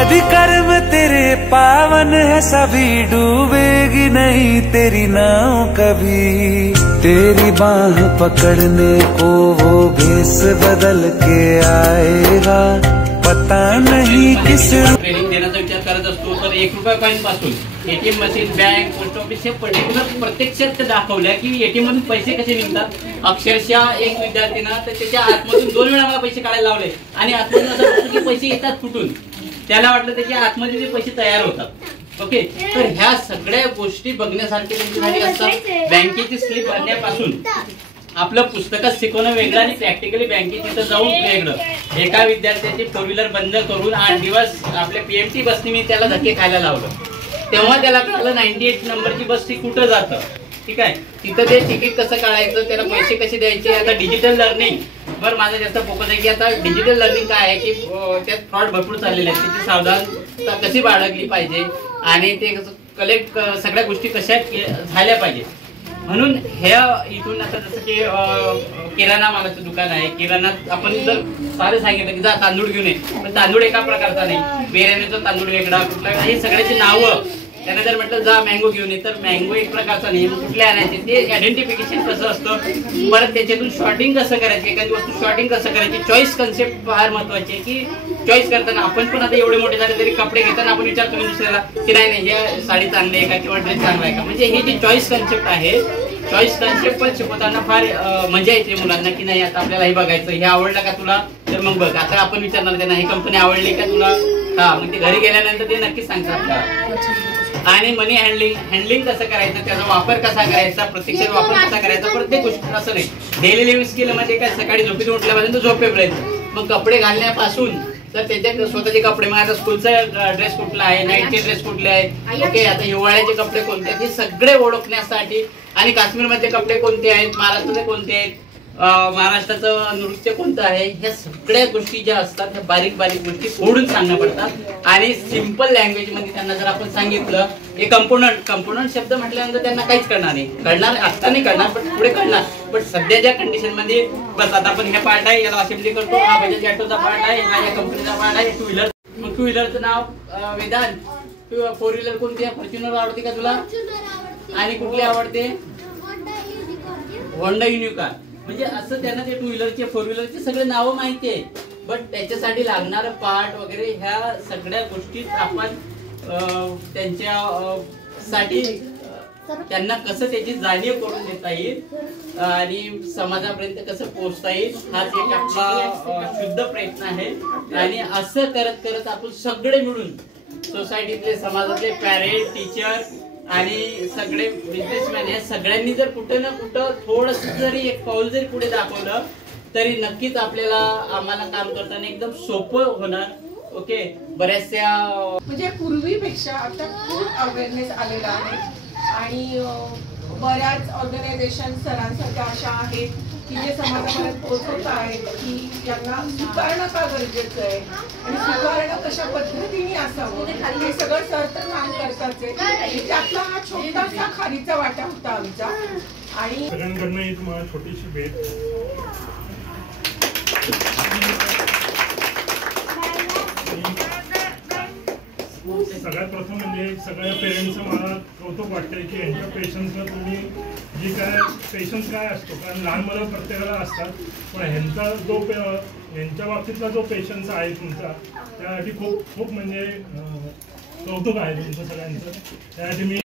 कभी कर्म तेरे पावन है सभी, डूबेगी नहीं तेरी नाव कभी। तेरी बाह पकड़ने को वो भेस बदल के आएगा, पता नहीं किस ट्रेनिंग देण्याचा विचार करत असतो तर 1 रुपया कॉइन पासून ATM machine, bank, post office हे पर्टिक्युलर प्रत्यक्षात दाखवल्या की एटीएम मधून पैसे कसे निघतात। अक्षरशः एक विद्यार्थीनं तर त्याच्या आतमधून 2 वेळा मला पैसे काढायला लावले आणि आतमधून असं वाटतं की पैसे येतात कुठून, त्याला वाटलं त्याच्या आतमध्ये ते पैसे तयार होतात। ओके, तर ह्या सगळ्या गोष्टी बघण्यासारखे त्यांच्यासाठी असतात। बँकेची स्लिप भरण्यापासून आपलं पुस्तकात शिकवणं वेगळं आणि प्रॅक्टिकली बँकेत तिथं जाऊन वेगळं। एका विद्यार्थ्याची 4 व्हीलर बंद करून 8 दिवस आपल्या पीएमटी बसनी मी त्याला धक्के खायला लावलं, तेव्हा त्याला कळलं 98 नंबरची बस ती कुठं जातं। ठीक आहे, तिथं ते तिकीट कसं काढायचं, त्याला पैसे कसे द्यायचे। आता डिजिटल लर्निंग वर माझा जास्त फोकस आहे की आता डिजिटल लर्निंग काय आहे की त्यात फ्रॉड भरपूर चाललेले आहेत, त्याची सावधानता कशी बाळगली पाहिजे आणि ते कलेक्ट सगळ्या गोष्टी कशा झाल्या पाहिजे। म्हणून ह्या इथून आता जसं की किराणा मालाचं दुकान आहे, किराणात आपण जर साधं सांगितलं की जा तांदूळ घेऊन ये, पण तांदूळ एका प्रकारचा नाही, बिर्याणीचा तांदूळ वेगळा कुठला, हे सगळ्याची नावं त्याने जर म्हटलं जा मँगो घेऊन ये तर मँगो एक प्रकारचा नाही, मग कुठले आणायचे ते आयडेंटिफिकेशन कसं असतं, परत त्याच्यातून शॉर्टिंग कसं करायचं, एखादी वस्तू शॉर्टिंग कसं करायची, चॉईस कन्सेप्ट फार महत्वाची आहे की चॉईस करताना आपण पण आता एवढे मोठे झाले तरी कपडे घेताना आपण विचारतो दुसऱ्याला की नाही हे साडी चांगली आहे का किंवा ड्रेस चांगला आहे का। म्हणजे ही जी चॉईस कन्सेप्ट आहे, चॉईस कन्सेप्ट पण शिकवताना फार मजा येते मुलांना की नाही आता आपल्याला हे बघायचं, हे आवडलं का तुला तर मग बघ। आता आपण विचारणार त्यांना ही कंपनी आवडली का तुला, हा मग ते घरी गेल्यानंतर ते नक्कीच सांगतात का। आणि मनी हँडलिंग कसं करायचं, त्याचा वापर कसा करायचा, प्रत्यक्षात वापर कसा करायचा, प्रत्येक गोष्ट असं नाही। डेली लिव्हिंग स्किल मध्ये काय सकाळी झोपेतून उठल्यापासून झोपेपर्यंत, मग कपडे घालण्यापासून तर त्याच्या स्वतःचे कपडे, मग आता स्कूलचा ड्रेस कुठला आहे, नाईटचे ड्रेस कुठले आहेत, ओके आता हिवाळ्याचे कपडे कोणते आहेत, हे सगळे ओळखण्यासाठी, आणि काश्मीरमध्ये कपडे कोणते आहेत, महाराष्ट्राचे कोणते आहेत, महाराष्ट्राचं नृत्य कोणतं आहे, ह्या सगळ्या गोष्टी ज्या असतात ह्या बारीक बारीक गोष्टी फोडून सांगणं पडतात। आणि सिंपल लँग्वेज मध्ये त्यांना जर आपण सांगितलं हे कंपोनंट शब्द म्हटल्यानंतर त्यांना काहीच कळणार नाही, कळणार आता नाही कळणार पण पुढे कळणार, पण सध्याच्या कंडिशन मध्ये बस आता आपण हे पार्ट आहे याला असेंब्ली करतो, हा बजाज ऑटोचा पार्ट आहे, हा या कंपनीचा पार्ट आहे, 2 व्हीलर, मग 2 व्हीलरचं नाव वेदांत, 4 व्हीलर कोणती आहे, फॉर्च्युनर आवडते का तुला, आणि कुठली आवडते, होंडा युनिकॉर्न। म्हणजे असं त्यांना ते 2 व्हीलरचे 4 व्हीलरचे सगळे नावं माहिती आहे, बट त्याच्यासाठी लागणारं पार्ट वगैरे ह्या सगळ्या गोष्टी आपण त्यांच्या साठी त्यांना कसं त्याची जाणीव करून देता येईल आणि समाजापर्यंत कसं पोहोचता येईल हाच एक आपला शुद्ध प्रयत्न आहे। आणि असं करत करत आपण सगळे मिळून सोसायटीतले, समाजातले पॅरेंट, टीचर आणि सगळे बिझनेसमॅन या सगळ्यांनी जर कुठं ना कुठं थोडस जरी एक पाऊल जरी पुढे दाखवलं तरी नक्कीच आपल्याला आम्हाला काम करताना एकदम सोपं होणार। ओके, बऱ्याचशा म्हणजे पूर्वीपेक्षा आता खूप अवेअरनेस आलेला आहे आणि बऱ्याच ऑर्गनायझेशन सरांसारख्या अशा आहेत की जे समाजापर्यंत पोहोचवत आहेत की त्यांना स्वीकारणं का गरजेचं आहे आणि स्वीकारणं कशा पद्धतीने असावं हे सगळं सर तर काम करताच आहे। त्यातला हा छोटासा खारीचा वाटा होता आमचा। आणि सगळ्यांकडनं ही तुम्हाला छोटीशी भेट, सगळ्यात प्रथम म्हणजे सगळ्या पेरेंट्सचं मला कौतुक वाटतंय की यांच्या पेशन्सला तुम्ही जी काय पेशन्स काय असतो, कारण लहान मुलं प्रत्येकाला असतात, पण ह्यांचा जो यांच्या बाबतीतला जो पेशन्स आहे तुमचा त्यासाठी खूप खूप म्हणजे कौतुक आहे तुमचं सगळ्यांचं, त्यासाठी मी